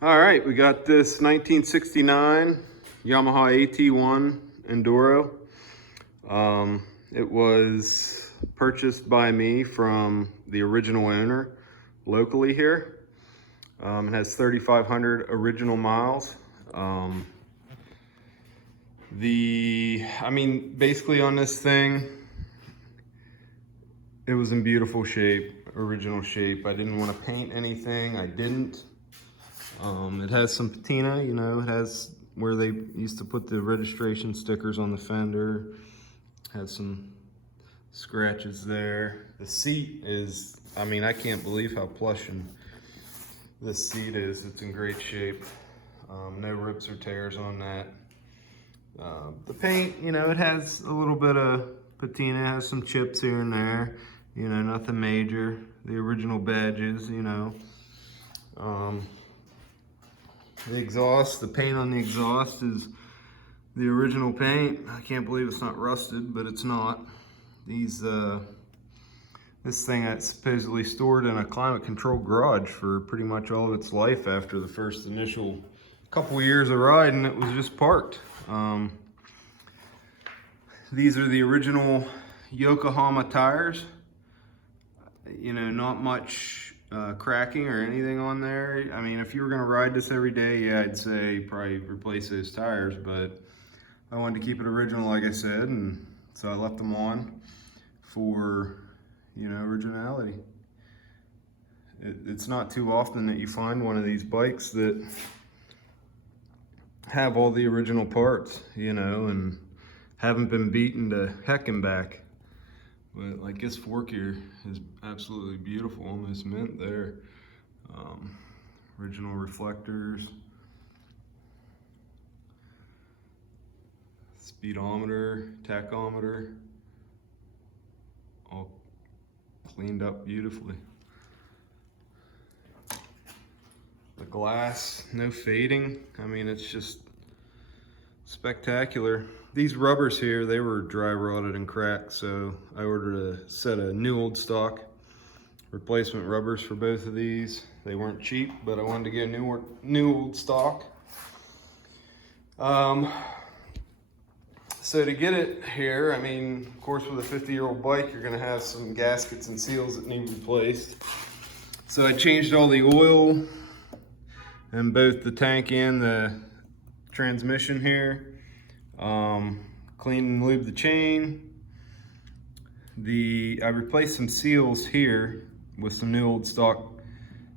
All right, we got this 1969 Yamaha AT1 Enduro. It was purchased by me from the original owner locally here. It has 3,500 original miles. Basically on this thing, it was in beautiful shape, original shape. I didn't want to paint anything, I didn't. It has some patina, you know, it has where they used to put the registration stickers on the fender. Has some scratches there. The seat is, I can't believe how plush and this seat is. It's in great shape. No rips or tears on that. The paint, you know, it has a little bit of patina, it has some chips here and there, you know, nothing major. The original badges, you know. The exhaust, the paint on the exhaust is the original paint. I can't believe it's not rusted, but it's not. This thing that's supposedly stored in a climate controlled garage for pretty much all of its life after the first initial couple years of riding, it was just parked. These are the original Yokohama tires. You know, not much cracking or anything on there. I mean, if you were gonna ride this every day, yeah, I'd say probably replace those tires, but I wanted to keep it original, like I said, and so I left them on for, you know, originality. It's not too often that you find one of these bikes that have all the original parts, you know, and haven't been beaten to heck and back. But like this fork here is absolutely beautiful, almost mint there. Original reflectors, speedometer, tachometer, all cleaned up beautifully. The glass, no fading. I mean, it's just spectacular. These rubbers here, they were dry rotted and cracked, so I ordered a set of new old stock replacement rubbers for both of these. They weren't cheap, but I wanted to get new old stock. So to get it here, I mean, of course, with a 50-year-old bike, you're gonna have some gaskets and seals that need replaced. So I changed all the oil in both the tank and the transmission here. Clean and lube the chain. I replaced some seals here with some new old stock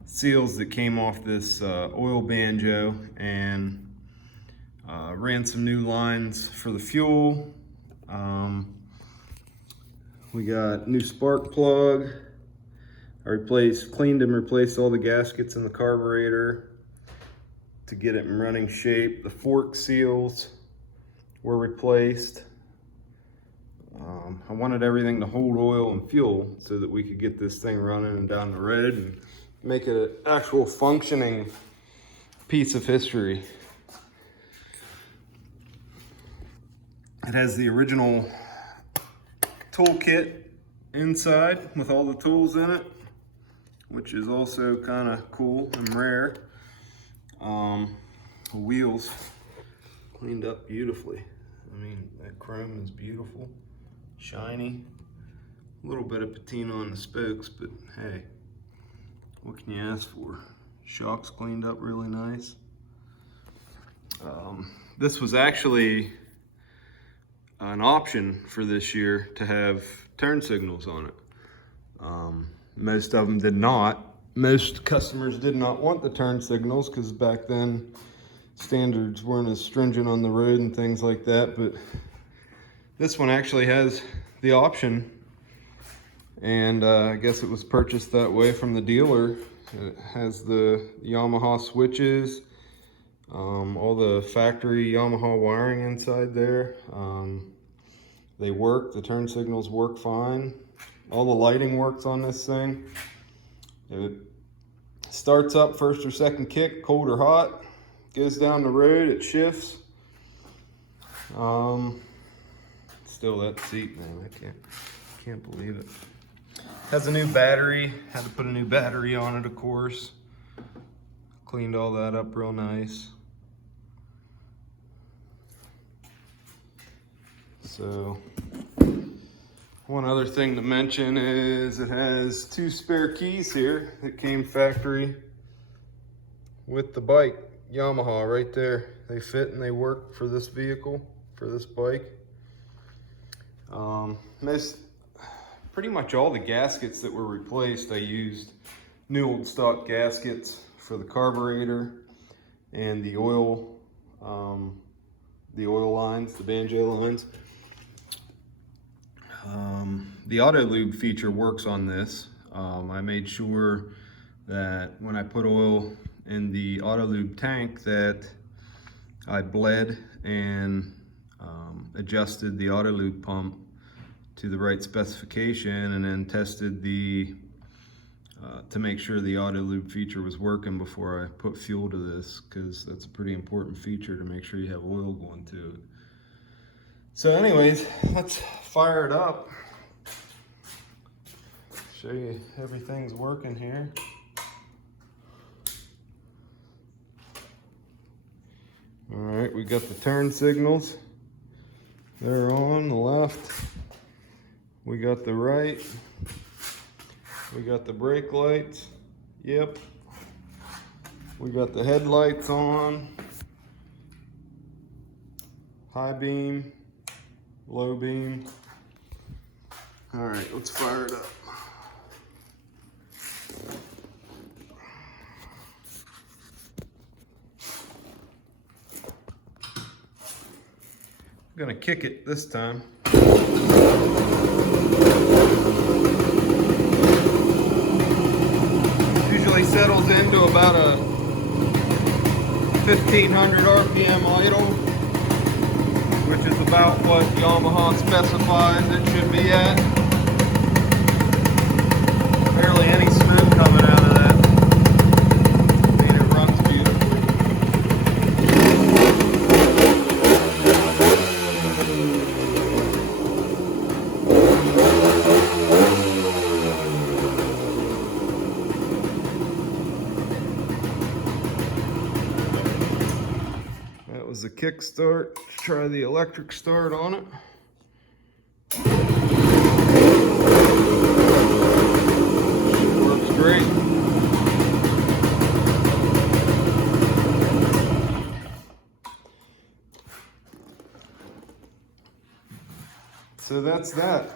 seals that came off this oil banjo, and ran some new lines for the fuel. We got new spark plug. I cleaned and replaced all the gaskets in the carburetor to get it in running shape. The fork seals were replaced. I wanted everything to hold oil and fuel so that we could get this thing running and down the road and make it an actual functioning piece of history. It has the original toolkit inside with all the tools in it, which is also kind of cool and rare. The wheels cleaned up beautifully. I mean, that chrome is beautiful, shiny. A little bit of patina on the spokes, but hey, what can you ask for? Shocks cleaned up really nice. This was actually an option for this year to have turn signals on it. Most of them did not. Most customers did not want the turn signals because back then standards weren't as stringent on the road and things like that, but this one actually has the option, and I guess it was purchased that way from the dealer. It has the Yamaha switches, all the factory Yamaha wiring inside there. They work, the turn signals work fine. All the lighting works on this thing. It starts up first or second kick, cold or hot. Goes down the road, it shifts. Still that seat, man, I can't believe it. Has a new battery, had to put a new battery on it, of course. Cleaned all that up real nice. So, one other thing to mention is it has 2 spare keys here that came factory with the bike. Yamaha right there. They fit and they work for this vehicle, for this bike. Pretty much all the gaskets that were replaced, I used new old stock gaskets for the carburetor and the oil lines, the banjo lines. The Autolube feature works on this. I made sure that when I put oil in the Autolube tank that I bled and adjusted the Autolube pump to the right specification, and then tested the to make sure the Autolube feature was working before I put fuel to this, because that's a pretty important feature to make sure you have oil going to it. So anyways, let's fire it up. Show you everything's working here. All right, we got the turn signals. They're on the left. We got the right. We got the brake lights. Yep. We got the headlights on. High beam, low beam. All right, let's fire it up. I'm gonna kick it this time. Usually settles into about a 1500 RPM idle, which is about what Yamaha specifies it should be at. Barely any screw coming out of that. I mean, it runs beautifully. That was a kick start. Let's try the electric start on it. Works great. So that's that.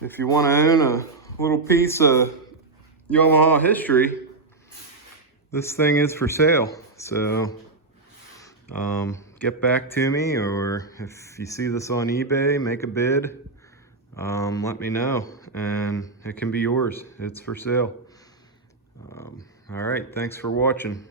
If you want to own a little piece of Yamaha history, this thing is for sale. So get back to me, or if you see this on eBay, make a bid. Let me know, and it can be yours. It's for sale. All right, thanks for watching.